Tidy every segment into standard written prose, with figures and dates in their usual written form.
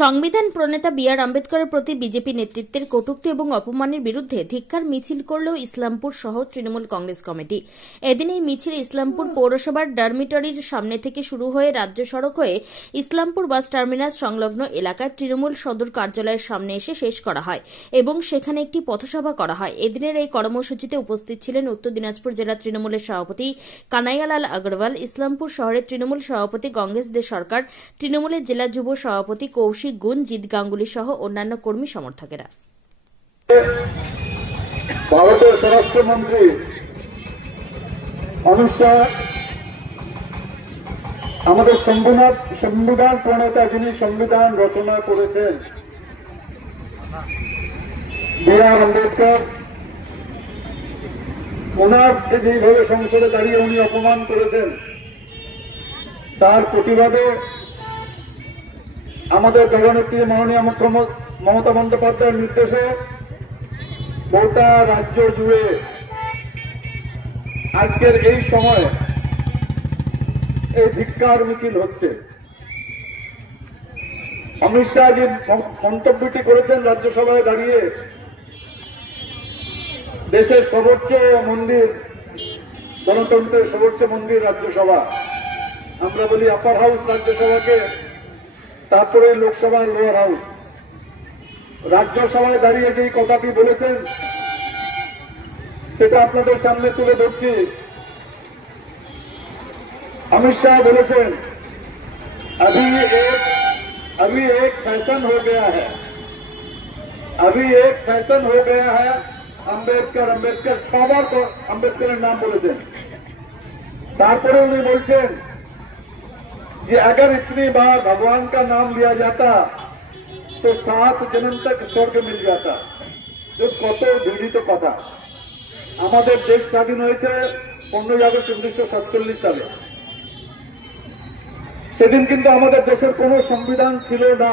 সংবিধান প্রণেতা বি.আর. আম্বেদকরের প্রতি বিজেপি নেতৃত্বের কটূক্তি এবং অপমানের বিরুদ্ধে ধিক্কার মিছিল করল ইসলামপুর শহর তৃণমূল কংগ্রেস কমিটি। এদিন এই মিছিল ইসলামপুর পৌরসভার ডরমিটরির সামনে থেকে শুরু হয়ে রাজ্য সড়ক হয়ে ইসলামপুর বাস টার্মিনাস সংলগ্ন এলাকায় তৃণমূল সদর কার্যালয়ের সামনে এসে শেষ করা হয় এবং সেখানে একটি পথসভা করা হয়। এদিনের এই কর্মসূচিতে উপস্থিত ছিলেন উত্তর দিনাজপুর জেলা তৃণমূলের সভাপতি কানাইয়ালাল আগরওয়াল, ইসলামপুর শহরের তৃণমূল সভাপতি গঙ্গেশ দে সরকার, তৃণমূলের জেলা যুব সভাপতি কৌশিক গুণ, জিৎ গাঙ্গুলি সহ অন্যান্য কর্মী সমর্থকেরা। ভারতের স্বরাষ্ট্রমন্ত্রী অমিত শাহ, আমাদের সংবিধান প্রণেতা যিনি সংবিধান রচনা করেছেন বি.আর. আম্বেদকর, ওনার যেভাবে সংসদে দাঁড়িয়ে উনি অপমান করেছেন, তার প্রতিবাদে আমাদের দলনেত্রী মাননীয় মুখ্যমন্ত্রী মমতা বন্দ্যোপাধ্যায়ের নির্দেশে গোটা রাজ্য জুড়ে আজকের এই সময় এই ধিক্কার মিছিল হচ্ছে। অমিত শাহ যে মন্তব্যটি করেছেন রাজ্যসভায় দাঁড়িয়ে, দেশের সর্বোচ্চ মন্দির, গণতন্ত্রের সর্বোচ্চ মন্দির রাজ্যসভা, আমরা বলি আপার হাউস রাজ্যসভাকে, তারপরে লোকসভা লোয়ার হাউস। রাজ্যসভায় দাঁড়িয়ে যে কথাটি বলেছেন সেটা আপনাদের সামনে তুলে ধরছি। अमित शाह বলেছেন, अभी एक फैशन हो गया है, अभी एक फैशन हो गया है। अम्बेडकर 6 বার अम्बेडकर नाम বলেছেন। তারপরে উনি বলছেন कि अगर इतनी बार भगवान का नाम लिया जाता तो 7 जन्म तक स्वर्ग मिल जाता। जो কত ঘৃণিত কথা। আমাদের দেশ স্বাধীন হয়েছে 15 আগস্ট 1947 সালে। সেদিন কিন্তু আমাদের দেশের কোনো সংবিধান ছিল না।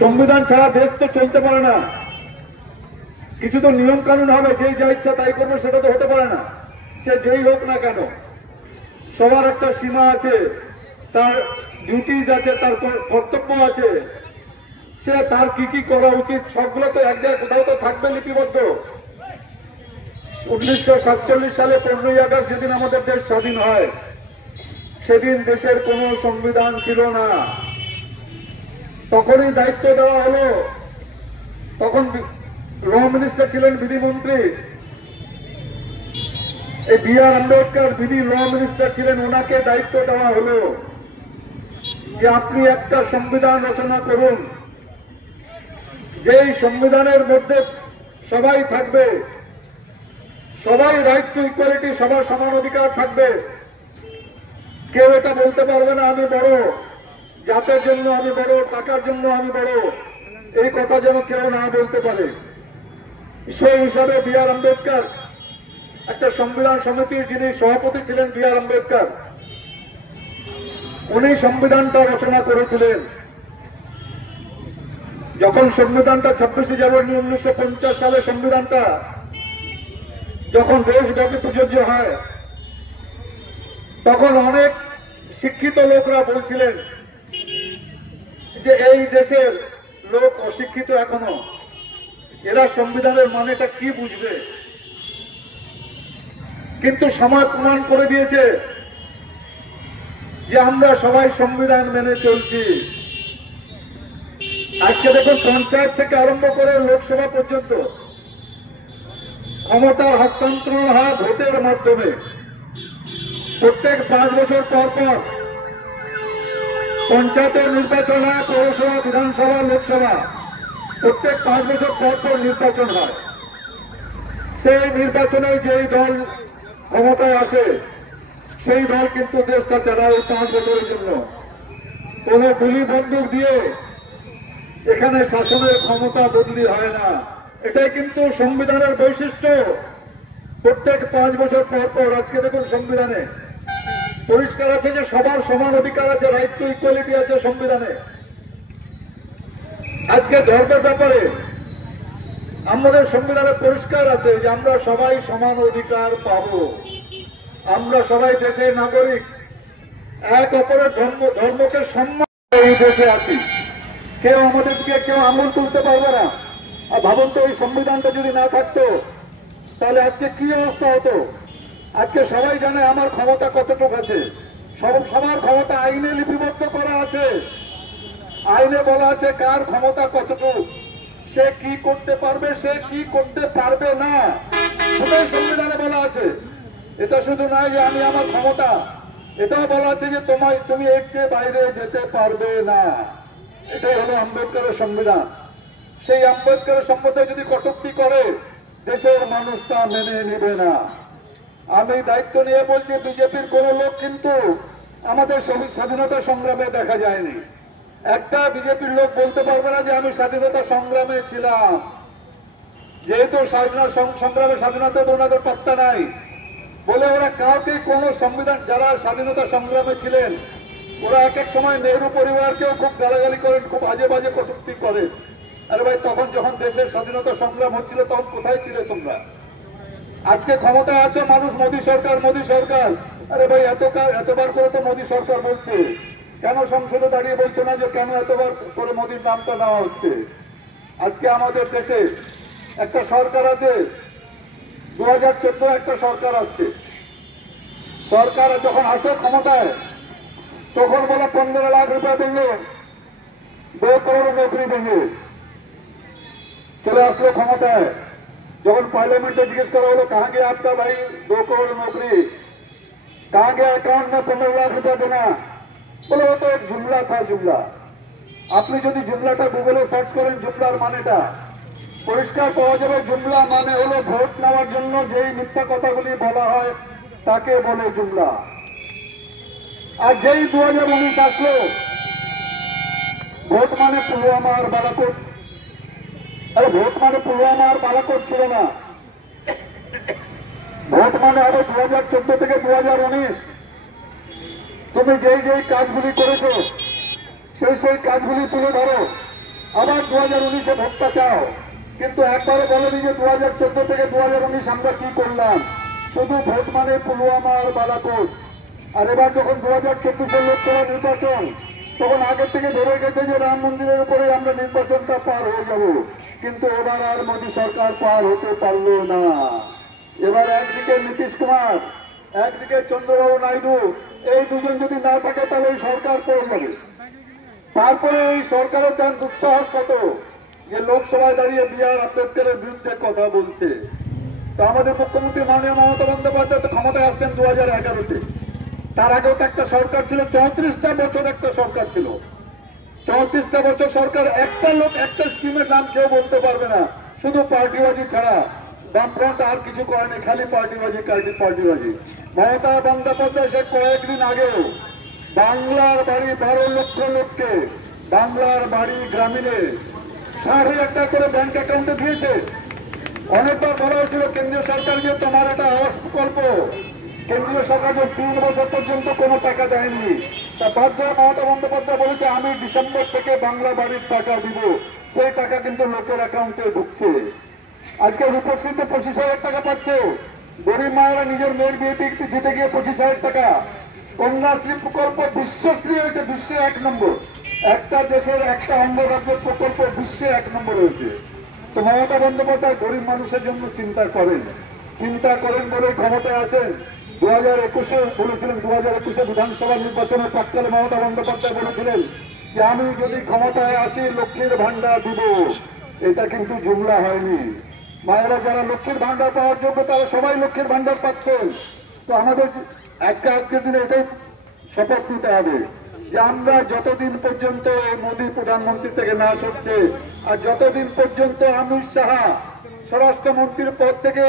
সংবিধান ছাড়া দেশ তো চলতে পারে না। কিছু তো নিয়ম কানুন হবে, যেই যা ইচ্ছা তাই করবে, সেটা তো হতে পারে না। সে যেই হোক না কেন, সবার একটা সীমা আছে, তার ডিউটিজ আছে, তার কর্তব্য আছে, সে তার কি করা উচিত সবগুলো তো এক জায়গায় কোথাও তো থাকবে লিপিবদ্ধ। 1947 সালে 15 আগস্ট যেদিন আমাদের দেশ স্বাধীন হয়, সেদিন দেশের কোনো সংবিধান ছিল না। তখনই দায়িত্ব দেওয়া হলো, তখন ল মিনিস্টার ছিলেন বিধিমন্ত্রী, এই বি.আর. আম্বেদকর বিধি ল মিনিস্টার ছিলেন, ওনাকে দায়িত্ব দেওয়া হলো যে আপনি একটা সংবিধান রচনা করুন, যেই সংবিধানের মধ্যে সবাই থাকবে, সবাই রাইট টু ইকুয়ালিটি, সবার সমান অধিকার থাকবে। কেউ এটা বলতে পারবে না আমি বড়, জাতের জন্য আমি বড়, টাকার জন্য আমি বড়, এই কথা যেন কেউ না বলতে পারে। সেই হিসাবে বি.আর. আম্বেদকর, একটা সংবিধান সমিতির যিনি সভাপতি ছিলেন বি.আর. আম্বেদকর, উনি সংবিধানটা রচনা করেছিলেন। যখন সংবিধানটা 26 জানুয়ারি 1950 সালে সংবিধানটা যখন দেশব্যাপী প্রযোজ্য হয়, তখন অনেক শিক্ষিত লোকরা বলছিলেন যে এই দেশের লোক অশিক্ষিত এখনো, এরা সংবিধানের মানেটা কি বুঝবে। কিন্তু সমাজ প্রমাণ করে দিয়েছে যে আমরা সবাই সংবিধান মেনে চলছি। আজকে দেখুন, পঞ্চায়েত থেকে আরম্ভ করে লোকসভা পর্যন্ত ক্ষমতার হস্তান্তরণ হয় ভোটের মাধ্যমে। প্রত্যেক 5 বছর পর পর পঞ্চায়েতের নির্বাচন হয়, পৌরসভা, বিধানসভা, লোকসভা, প্রত্যেক 5 বছর পর পর নির্বাচন হয়। সেই নির্বাচনে যেই দল ক্ষমতায় আসে, সেই দল কিন্তু দেশটা চালায় 5 বছরের জন্য। কোন গুলি বন্দুক দিয়ে এখানে শাসনের ক্ষমতা বদলি হয় না। এটাই কিন্তু সংবিধানের বৈশিষ্ট্য। প্রত্যেক 5 বছর পর পর, আজকে দেখুন সংবিধানে পরিষ্কার আছে যে সবার সমান অধিকার আছে, রাইট টু ইকুয়ালিটি আছে সংবিধানে। আজকে ধর্মের ব্যাপারে আমাদের সংবিধানে পরিষ্কার আছে যে আমরা সবাই সমান অধিকার পাবো, আমরা সবাই দেশের নাগরিক, এক অপরের ধর্মকে সম্মান এই দেশে আছি, কেউ আমাদেরকে কেউ আঙুল তুলতে পারবে না। আর ভাবুন তো, এই সংবিধানটা যদি না থাকতো তাহলে আজকে কি অবস্থা হতো। আজকে সবাই জানে আমার ক্ষমতা কতটুকু আছে, সবার ক্ষমতা আইনে লিপিবদ্ধ করা আছে, আইনে বলা আছে কার ক্ষমতা কতটুকু, সে কি করতে পারবে, সে কি করতে পারবে না, সেটাই সংবিধানে বলা আছে। এটা শুধু নয় যে আমি আমার ক্ষমতা, এটাও বলা আছে যে তুমি এর চেয়ে বাইরে যেতে পারবে না। এটাই হলো আম্বেদকরের সংবিধান। সেই আম্বেদকরের সম্পদে যদি কটূক্তি করে দেশের মানুষ তা মেনে নেবে না। আমি দায়িত্ব নিয়ে বলছি, বিজেপির কোন লোক কিন্তু আমাদের স্বাধীনতা সংগ্রামে দেখা যায়নি। একটা বিজেপির লোক বলতে পারবে না যে আমি স্বাধীনতা সংগ্রামে ছিলাম। যেহেতু স্বাধীনতা তো ওনাদের পাত্তা নাই বলে ওরা কাউকে কোন সংবিধান, যারা স্বাধীনতা সংগ্রামে ছিলেন ওরা এক এক সময় নেহরু পরিবারকেও খুব গালাগালি করেন, খুব আজে বাজে কটূক্তি করেন। আরে ভাই, তখন যখন দেশের স্বাধীনতা সংগ্রাম হচ্ছিল তখন কোথায় ছিলে তোমরা? আজকে ক্ষমতায় আছো, মানুষ মোদী সরকার মোদী সরকার। আরে ভাই, এতবার করে তো মোদী সরকার বলছে, কেন সংসদে দাঁড়িয়ে বলছে না যে কেন এতবার করে মোদীর নামটা নেওয়া হচ্ছে? আজকে আমাদের দেশে একটা সরকার আছে, 2014 একটা সরকার আসছে। সরকার যখন আসে ক্ষমতায় তখন বলে 15 লাখ রুপিয়া দেंगे, 2 करोड़ नौकरी देंगे। चले আসলো ক্ষমতায়, যখন पार्लियामेंट जिज्ञेस करा बोलो कहाँ गया आपका भाई 2 करोड़ नौकरी, कहाँ गया अकाउंट में 15 लाख रुपया देना? बोले वो तो एक जुमला था, जुमला। আপনি যদি জুমলাটা গুগলে সার্চ করেন জুমলার মানেটা পরিষ্কার পাওয়া যাবে। জুমলা মানে হলো ভোট নেওয়ার জন্য যেই মিথ্যা কথাগুলি বলা হয় তাকে বলে জুমলা। আর যেই 2019 আসলো, ভোট মানে পুলওয়ামা আর বালাকোট। আরে ভোট মানে পুলওয়ামা আর বালাকোট ছিল না, ভোট মানে হবে 2014 থেকে 2019 তুমি যেই কাজগুলি করেছো সেই কাজগুলি তুলে ধরো। আবার 2019-এ ভোটটা চাও, কিন্তু একবারে বলেনি যে 2014 থেকে 2019 আমরা কি করলাম। শুধু ভোট মানে পুলওয়ামা আর বালাকোট। আর এবার যখন 2024-এর লোকসভা নির্বাচন, তখন আগের থেকে ধরে গেছে যে রাম মন্দিরের উপরে আমরা নির্বাচনটা পার হয়ে যাব, কিন্তু এবার আর মোদী সরকার পার হতে পারলো না। এবার একদিকে নীতিশ কুমার, একদিকে চন্দ্রবাবু নাইডু, এই দুজন যদি না থাকে তাহলে এই সরকার পড়ে যাবে। তারপরে এই সরকারের তার দুঃসাহস কত যে লোকসভায় দাঁড়িয়ে বি.আর. আম্বেদকরের বিরুদ্ধে কথা বলছে। তো আমাদের মুখ্যমন্ত্রী মাননীয় মমতা বন্দ্যোপাধ্যায় তো ক্ষমতায় আসছেন 2011-তে। তার আগেও তো একটা সরকার ছিল, 34টা বছর একটা সরকার ছিল। 34টা বছর সরকার, একটা লোক একটা স্কিমের নাম কেউ বলতে পারবে না, শুধু পার্টিবাজি ছাড়া। বামফ্রন্ট আর কিছু করেনি, খালি পার্টিবাজি পার্টিবাজি। মমতা বন্দ্যোপাধ্যায় সে কয়েকদিন আগেও বাংলার বাড়ি 12 লক্ষ লোককে বাংলার বাড়ি গ্রামীণে 60,000 টাকা করে ব্যাংক অ্যাকাউন্টে দিয়েছে। অনেকবার বলা হয়েছিল কেন্দ্রীয় সরকার যে তোমার একটা আবাস প্রকল্প, কেন্দ্রীয় সরকার 3 বছর পর্যন্ত কোনো টাকা দেয়নি। তা বাধ্য মমতা বন্দ্যোপাধ্যায় বলেছে আমি ডিসেম্বর থেকে বাংলা বাড়ির টাকা দিব, সেই টাকা কিন্তু লোকের অ্যাকাউন্টে ঢুকছে। আজকে রূপশ্রীতে 25,000 টাকা পাচ্ছে, গরিব মায়েরা নিজের মেয়ের বিয়ে দিতে গিয়ে 25,000 টাকা। কন্যাশ্রী প্রকল্প বিশ্বশ্রী হয়েছে, বিশ্বে 1 নম্বর। একটা দেশের একটা অঙ্গরাজ্যের প্রকল্প বিশ্বে 1 নম্বর হয়েছে। তো মমতা বন্দ্যোপাধ্যায় গরিব মানুষের জন্য চিন্তা করেন বলে ক্ষমতায় আছেন। 2021-এ বলেছিলেন, 2021-এ বিধানসভা নির্বাচনের প্রাক্কালে মমতা বন্দ্যোপাধ্যায় বলেছিলেন যে আমি যদি ক্ষমতায় আসি লক্ষ্মীর ভান্ডার দিব। এটা কিন্তু জুমলা হয়নি। মায়েরা যারা লক্ষ্মীর ভান্ডার পাওয়ার যোগ্য তারা সবাই লক্ষ্মীর ভান্ডার পাচ্ছেন। তো আমাদের আজকের দিনে এটাই শপথ নিতে হবে যে আমরা যতদিন পর্যন্ত এই মোদী প্রধানমন্ত্রী থেকে না সরছে, আর যতদিন পর্যন্ত অমিত শাহ স্বরাষ্ট্রমন্ত্রীর পদ থেকে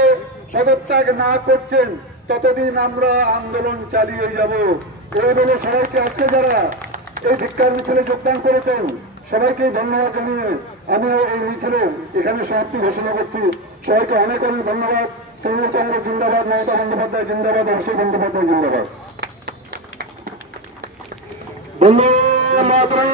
পদত্যাগ না করছেন ততদিন আমরা আন্দোলন চালিয়ে যাব। এই বলে সবাইকে, আজকে যারা এই ধিক্কার মিছিলে যোগদান করেছেন সবাইকে ধন্যবাদ জানিয়ে আমি এই মিছিলে এখানে সমাপ্তি ঘোষণা করছি। সবাইকে অনেক অনেক ধন্যবাদ। তৃণমূল কংগ্রেস জিন্দাবাদ, মমতা বন্দ্যোপাধ্যায় জিন্দাবাদ, অভিষেক বন্দ্যোপাধ্যায় জিন্দাবাদ। বন্দে মাতরম।